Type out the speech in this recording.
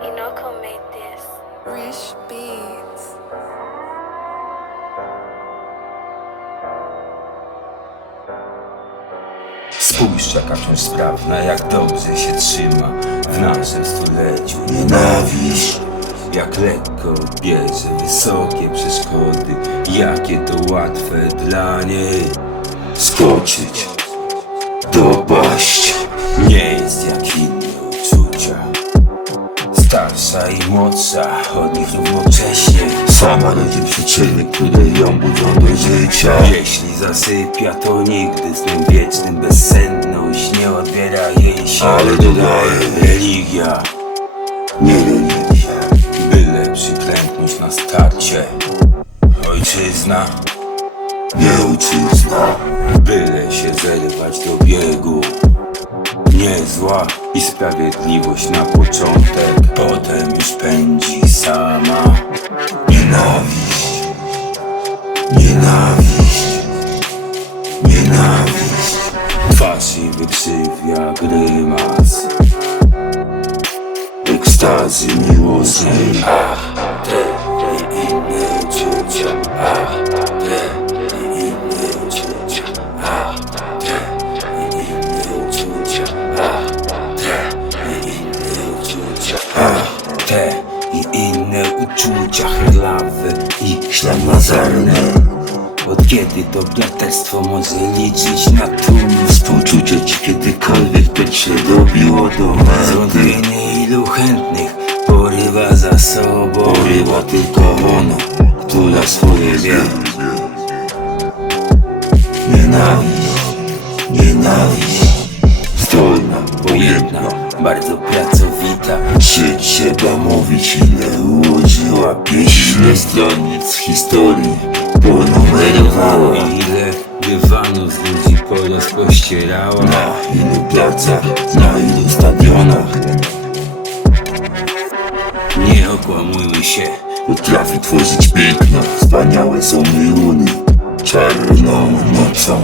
Inoko made this. Rich Beats. Spójrz jaka wciąż sprawna, jak dobrze się trzyma W naszym stuleciu nienawiść Jak lekko bierze wysokie przeszkody Jakie to łatwe dla niej Starsza i młodsza, od nich równocześnie Sama rodzi przyczyny, które ją budzą do życia. Jeśli zasypia, to nigdy snem wiecznym bezsenność nie odbiera jej się. Ale dodaję. Religia, Nie religia byle przyklęknąć na starcie. Ojczyzna, Nie ojczyzna byle się zerwać do Zła i sprawiedliwość na początek. Potem już pędzi sama. Nienawiść. Nienawiść. Nienawiść. Twarz i wykrzywia grymas Ekstazy miłosnej. Ach, inne uczucia Chlawe i ślamazarne Od kiedy to braterstwo może liczyć na tłum Współczucie ci kiedykolwiek tak się dobiło do Zwątpienie ilu chętnych porywa za sobą. Porywa tylko ona, która swoje wie. Nienawiść Nienawiść. Zdolna, pojemna bardzo pracowita. Czy trzeba mówić ile ułożyła pieśń stronic historii. Ponumerowała. Ile dywanów z ludzi porozpościerała Na ilu placach, na ilu stadionach. Nie okłamujmy się. Potrafi tworzyć piękno. Wspaniałe są miłuny. Czarną nocą